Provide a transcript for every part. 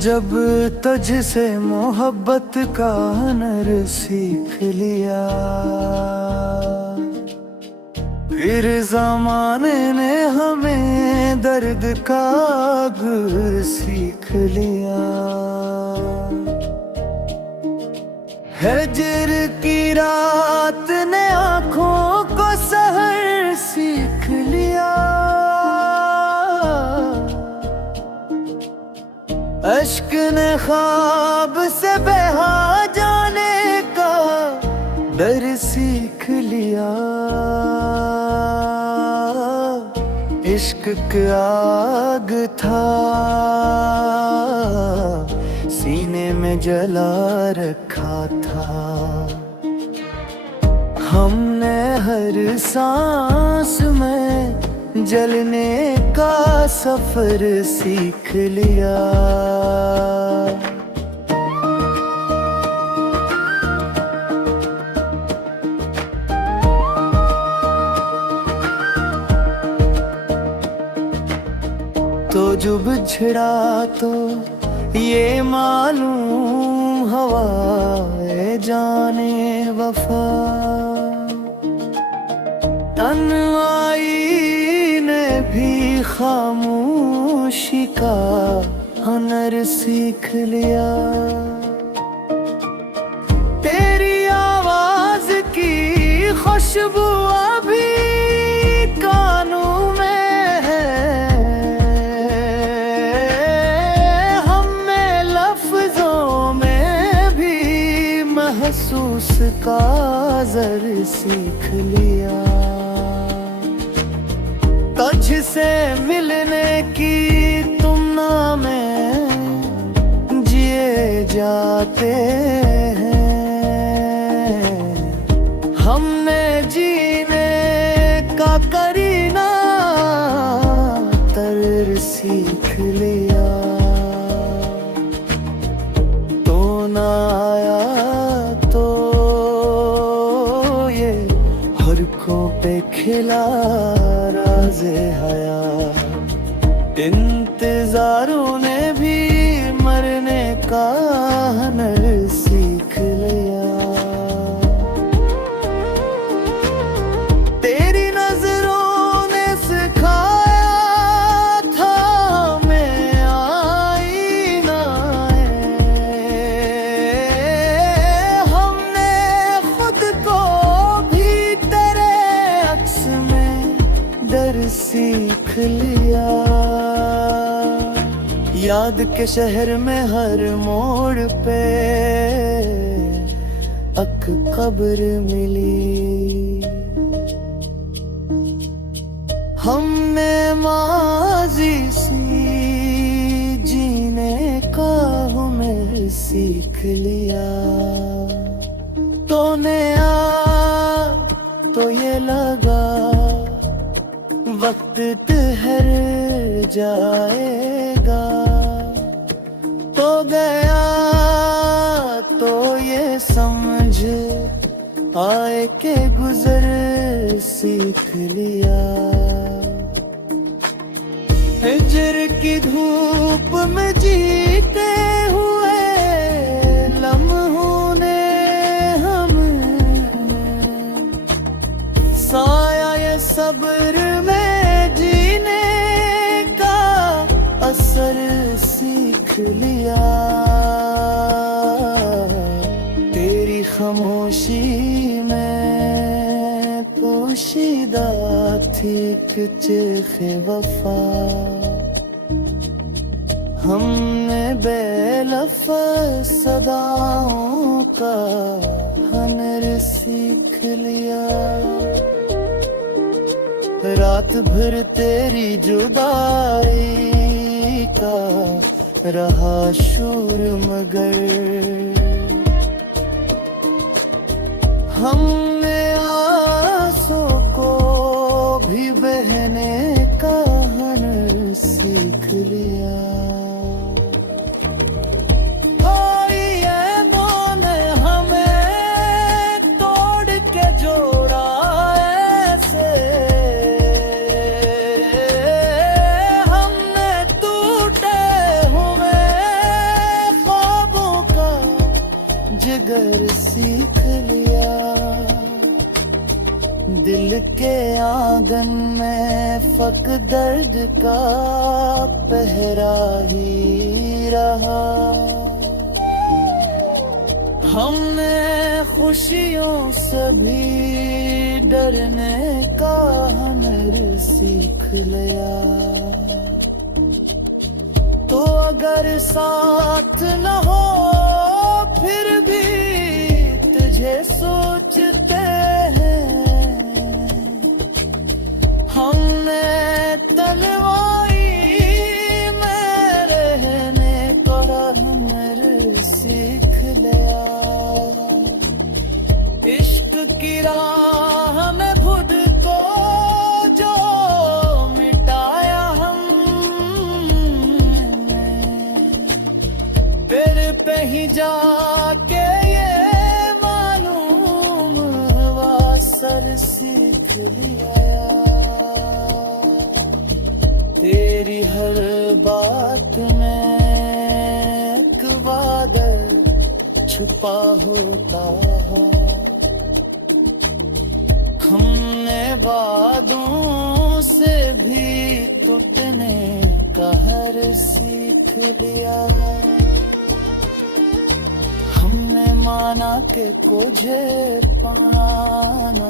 जब तुझसे मोहब्बत का हुनर सीख लिया, फिर ज़माने ने हमें दर्द का गुर सीख लिया। हिज्र की रात ने आँखों को सहर सीख लिया, अश्क ने ख्वाब से बहा जाने का डर सीख लिया। इश्क का आग था सीने में जला रखा था, हमने हर सांस में जलने का सफर सीख लिया। तो जो बिछड़ा तो ये मालूम हवाए जाने वफा, तन्हाई ने भी खामोशी का हुनर सीख लिया। तेरी आवाज की खुशबू अभी कानों में है, हमें लफ्जों में भी महसूस का ज़र सीख लिया। तुझसे मिलने की तुमना में जिए जाते हैं, हमने जीने का करीना तर सीख लिया। तो ना आया तो ये हरकों पे खिला राज़े हया, इंतजारों ने भी मरने का हुनर सीख लिया। तेरी नजरों ने सिखाया था हमें आईना है, हमने खुद को भी तेरे अक्स में डर सीख लिया। याद के शहर में हर मोड़ पे अक कब्र मिली, हमने माजी सी जीने का हुनर सीख लिया। तो नया तो ये लगा वक्त ठहर जाएगा, तो गया तो ये समझ आए के गुजर सीख लिया। हिज्र की धूप में जीते हुए लम्हों ने हमने साया ये सब्र में जीने का असर सीख लिया। तेरी खामोशी में पोशीदा थी चेखे वफा, हमने बेलफ्ज़ सदाओं का हुनर सीख लिया। रात भर तेरी जुदाई का रहा शूर मगर, हमने आंसू को भी बहने का हुनर सीख लिया। कोई ये मोने हमें तोड़ के जोड़ा ऐसे, हमने टूटे हुए जिगर सीख लिया। दिल के आंगन में फक दर्द का पहरा ही रहा। हमने खुशियों से भी डरने का हुनर सीख लिया। तो अगर साथ न हो फिर भी तुझे सोचते हैं। हमने तन्हाई में रहने का हुनर सीख लिया। इश्क की राह में खुद को जो मिटाया हमने, फिर पे ही जाके ये मालूम हुआ सर सीख लिया। तेरी हर बात में एक वादा छुपा होता है। हमने वादों से भी टूटने का हर सीख लिया। हमने माना कि कुझे पाना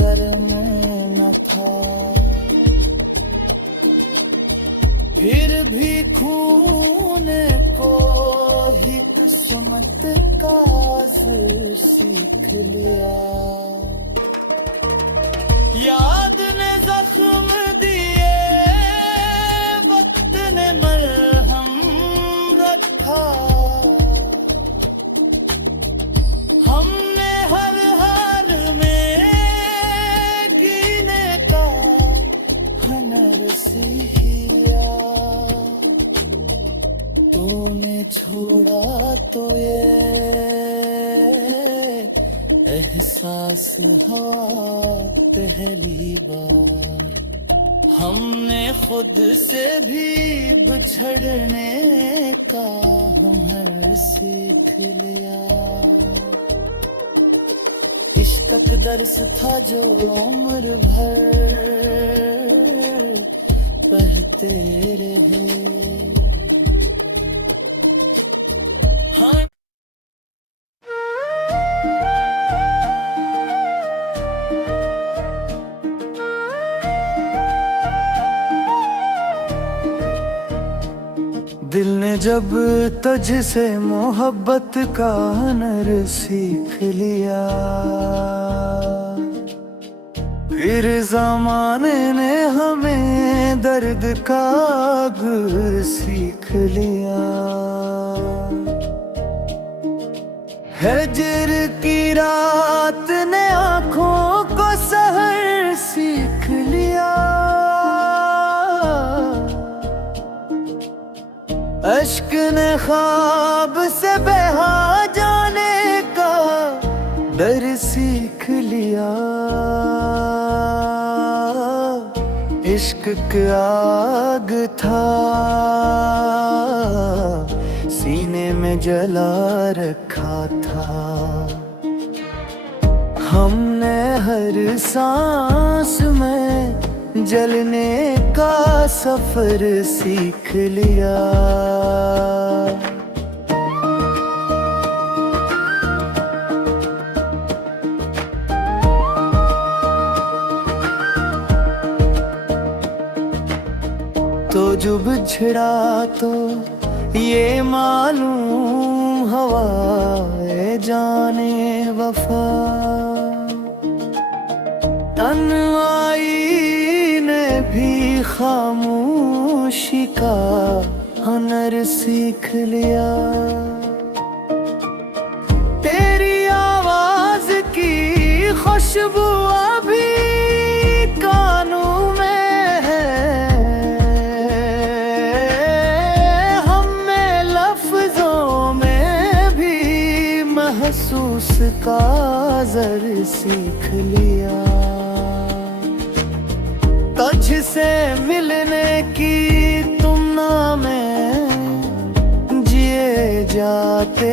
कर में न था। फिर भी खून को ही किस्मत का सीख लिया। याद ने जख्म दिए, वक्त ने मरहम रखा। हमने हर हाल में जीने का हुनर सीखा। तूने छोड़ा तो ये एहसास हुआ पहली बार। हमने खुद से भी बिछड़ने का हुनर सीख लिया। इश्क का दर्स था जो उम्र भर पढ़ते रहे। हाँ दिल ने जब तुझसे मोहब्बत का हुनर सीख लिया। फिर ज़माने ने हमें दर्द का गुर सीख लिया। हिज्र की रात ने आँखों को सहर सीख लिया। अश्क ने ख्वाब से बहा जाने का डर सीख लिया। इश्क का आग था सीने में जला रखा था। हमने हर सांस में जलने का सफर सीख लिया। तो जो बिछड़ा तो ये मालूम हवाए जाने वफा। तन्हाई ने भी खामोशी का हुनर सीख लिया। तेरी आवाज की खुशबू अभी कानों में है। हमें लफ्जों में भी महसूस का जर सीख लिया। तुझसे मिलने की तुमना में जिए जाते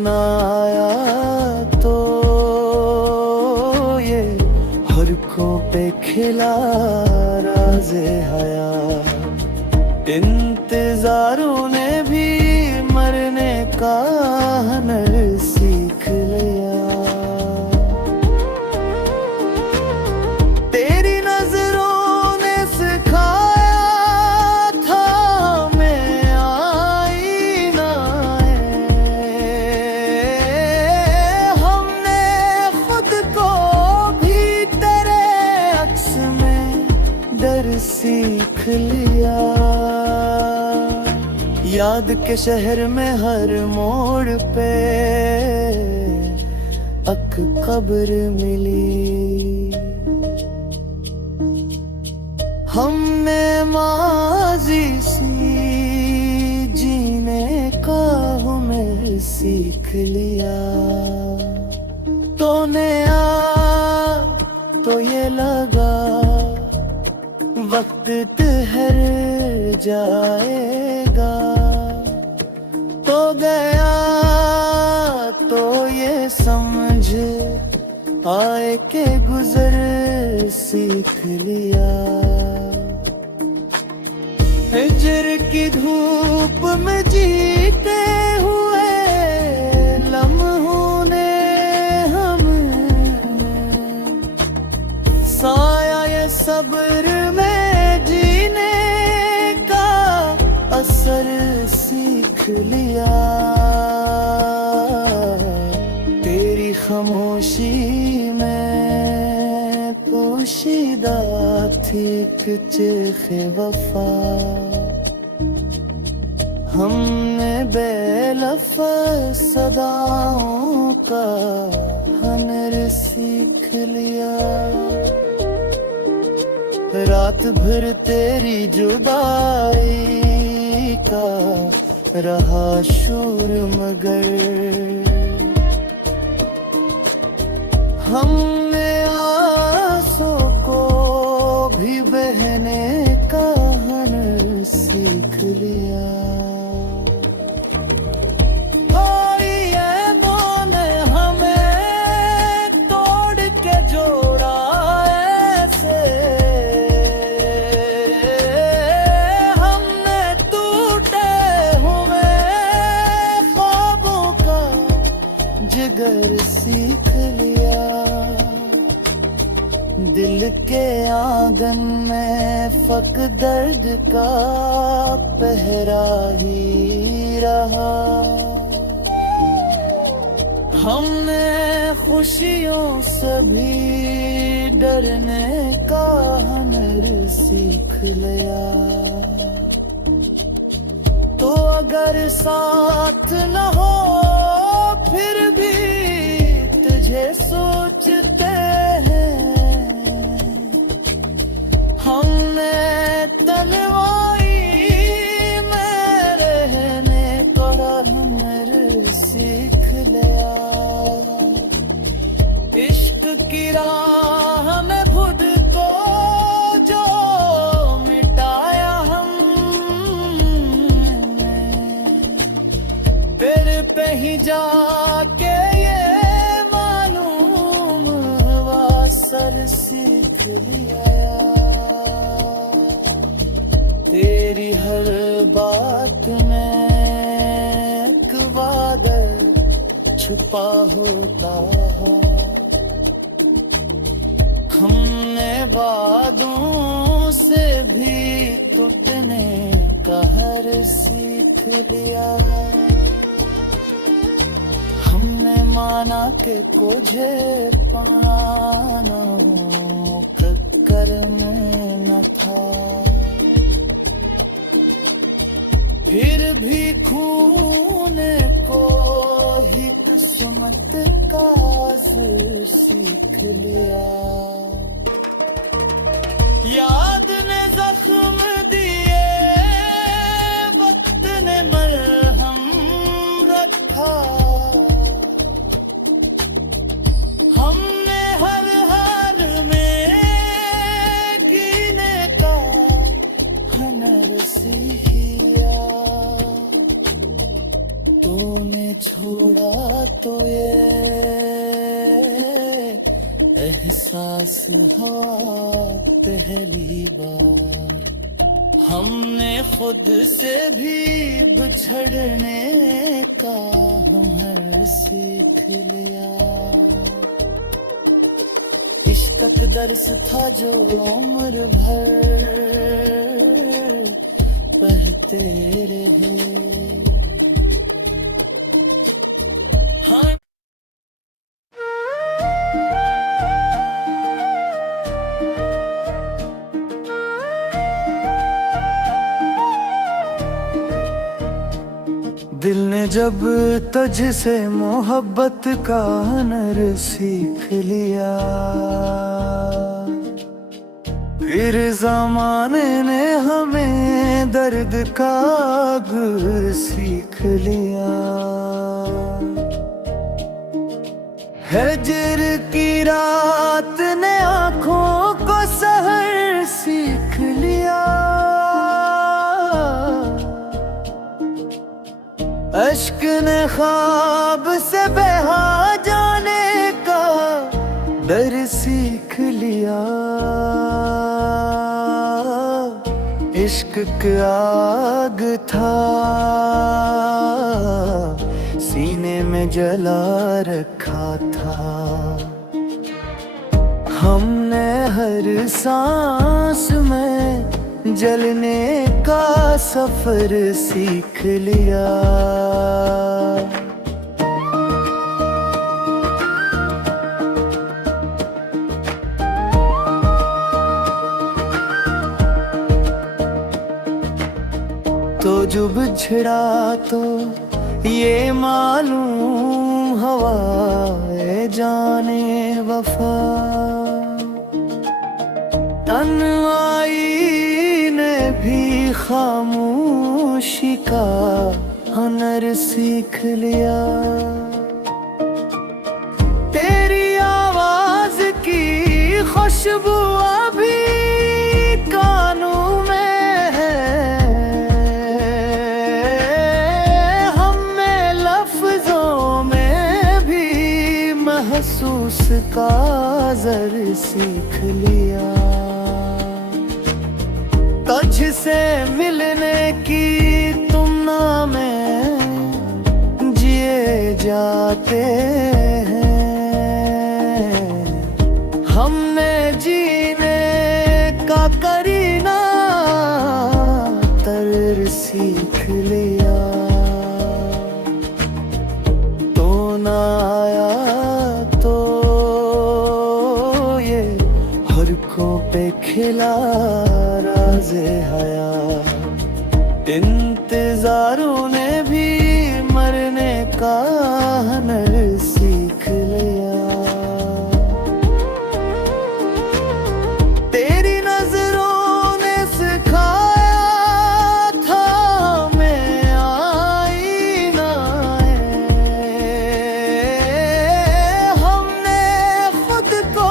सुनाया तो ये हरकों पे खिला राज़े हया। इंतजारों ने भी मरने का हुनर सीख लिया। तेरी नजरों ने सिखाया था मैं आईना है। हमने खुद को भी तेरे अक्स में डर सीख लिया। याद के शहर में हर मोड़ पे अक कब्र मिली। हमने माजी सी जीने का हुनर सीख लिया। तूने आ तो ये लगा वक्त ठहर जाएगा। तो गया तो ये समझ आए के गुजर सीख लिया। हिजर की धूप में जीते हुए लम्हों ने हम साया ये सब्र में जीने का असर सीख लिया। तेरी खामोशी में पोशीदा थी चेखे वफा। हमने बेलफ्ज़ सदाओं का हुनर सीख लिया। रात भर तेरी जुदाई का रहा शूर मगर हमने आंसू को भी बहने का हुनर सीख लिया। कोई ये बोले हमें तोड़ के जोड़ा ऐसे। हमने टूटे हुए ख्वाबों का जिगर सीख लिया। दिल के आंगन में फक दर्द का पहरा ही रहा। हमने खुशियों से भी डरने का हुनर सीख लिया। तो अगर साथ न हो फिर भी तुझे सोचते हैं। हमने तन्हाई में रहने का हुनर सीख लिया। इश्क की राह में खुद को जो मिटाया हमने फिर पे ही जाके ये मालूम हुआ सर सीख लिया। तेरी हर बात में एक वादा छुपा होता है। हमने वादों से भी टूटने का हर सीख लिया। हमने माना कि तुझे पाना कर में न था। फिर भी खून को ही किस्मत का सीख लिया। याद ने जख्म दिए वक्त ने मरहम रखा। हमने हर हाल में जीने का हुनर सीखा। तूने छोड़ा तो ये एहसास हुआ पहली बार। हमने खुद से भी बिछड़ने का हुनर सीख लिया। इश्क का दर्स था जो उम्र भर पढ़ते रहे। हाँ दिल ने जब तुझसे मोहब्बत का हुनर सीख लिया, फिर ज़माने ने हमें दर्द का गुर सीख लिया। हिज्र की रात ने आँखों को सहर सीख लिया। अश्क ने ख्वाब से बहा जाने का डर सीख लिया। इश्क का आग था सीने में जला रखा था। हमने हर सांस में जलने का सफर सीख लिया। तो जो बिछड़ा तो ये मालूम हवाए जाने वफा। तन्हाई ने भी खामोशी का हुनर सीख लिया। तेरी आवाज की खुशबू अभी कानों में है। हमने लफ्जों में भी महसूस का ज़र सीख लिया। तुझसे मिलने की तुमना में जिए जाते हैं। हमने जीने का करीना तर सीख लिया। तो ना आया तो ये हरकों पे खिला राज़े हया। इंतजारों ने भी मरने का हुनर सीख लिया। तेरी नजरों ने सिखाया था मैं आईना है। हमने खुद को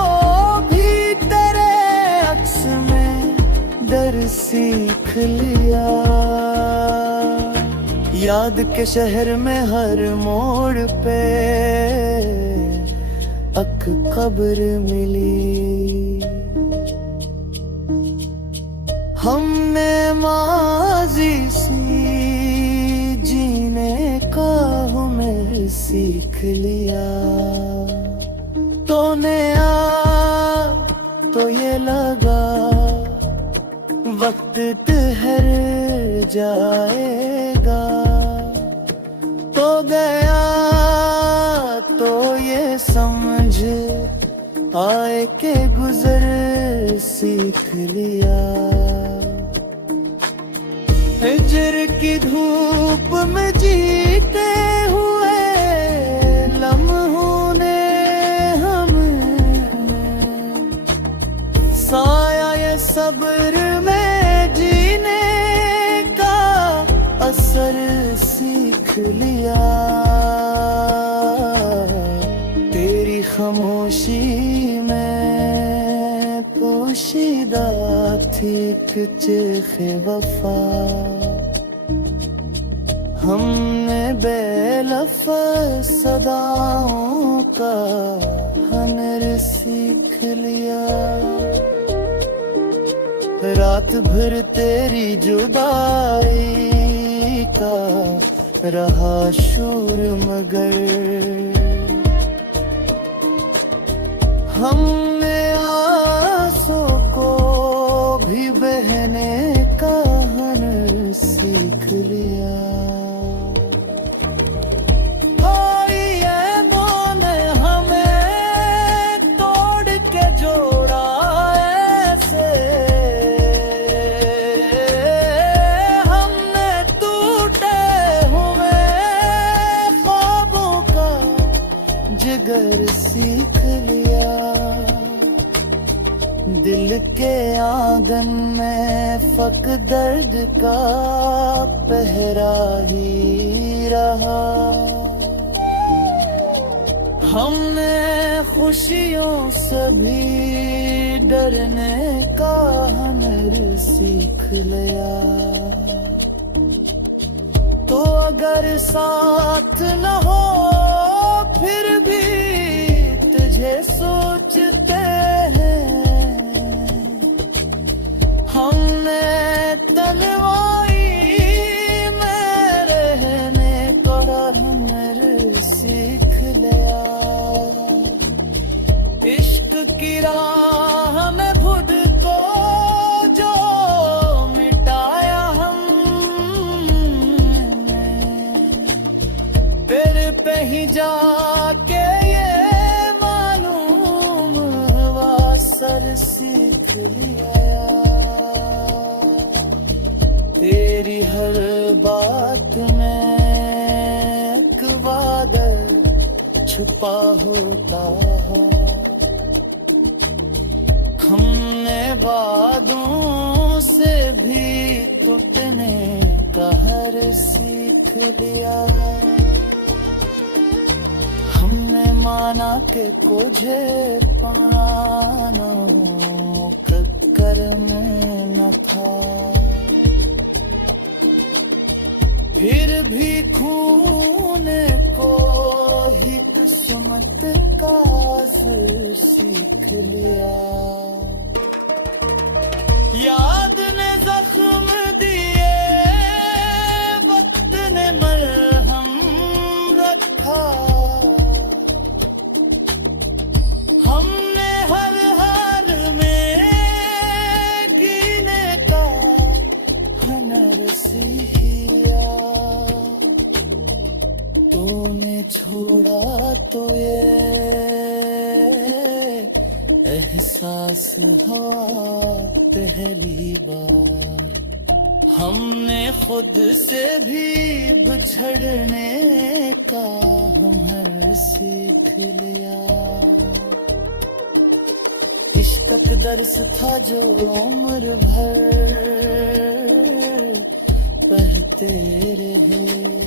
भी तेरे अक्स में डर सीख लिया। याद के शहर में हर मोड़ पे अक कब्र मिली। हमने माजी सी जीने का हुनर सीख लिया। तो नया तो ये लगा वक्त ठहर जाएगा। तो गया तो ये समझ आए के गुजर सीख लिया। हिज्र की धूप में जीते हुए लम्हों ने हमें साया ये सब्र में जीने का असर सीख लिया। तेरी खामोशी में पोशीदा थी कुछ वफा। हमने बेलफ्ज़ सदाओं का हुनर सीख लिया। रात भर तेरी जुदाई का रहा शूर मगर हमने आंसू को भी बहने का हुनर सीख लिया। आई ये मौन हमें तोड़ के जोड़ा ऐसे, हमने टूटे हुए ख्वाबों का जिगर सीख लिया। दिल के आंगन में फक दर्द का पहरा ही रहा। हमने खुशियों से भी डरने का हुनर सीख लिया। तो अगर साथ न हो फिर भी तुझे सोचते हैं। हमने तन्हाई में रहने का हुनर सीख लिया। इश्क की राह में खुद को जो मिटाया हमने, फिर पे ही जाके ये मालूम हुआ सर सीख लिया। तेरी हर बात में एक वादा छुपा होता है। हमने वादों से भी टूटने का हर सीख लिया। हमने माना कि कुझे पाना कर में न था, फिर भी खून को ही किस्मत का सीख लिया। याद ने जख्म दिए, वक्त ने मरहम रखा। हमने हर हाल में जीने का हुनर सीखा। तूने छोड़ा तो ये एहसास हुआ पहली बार। हमने खुद से भी बिछड़ने का हुनर सीख लिया। इश्क दर्स था जो उम्र भर पढ़ते रहे।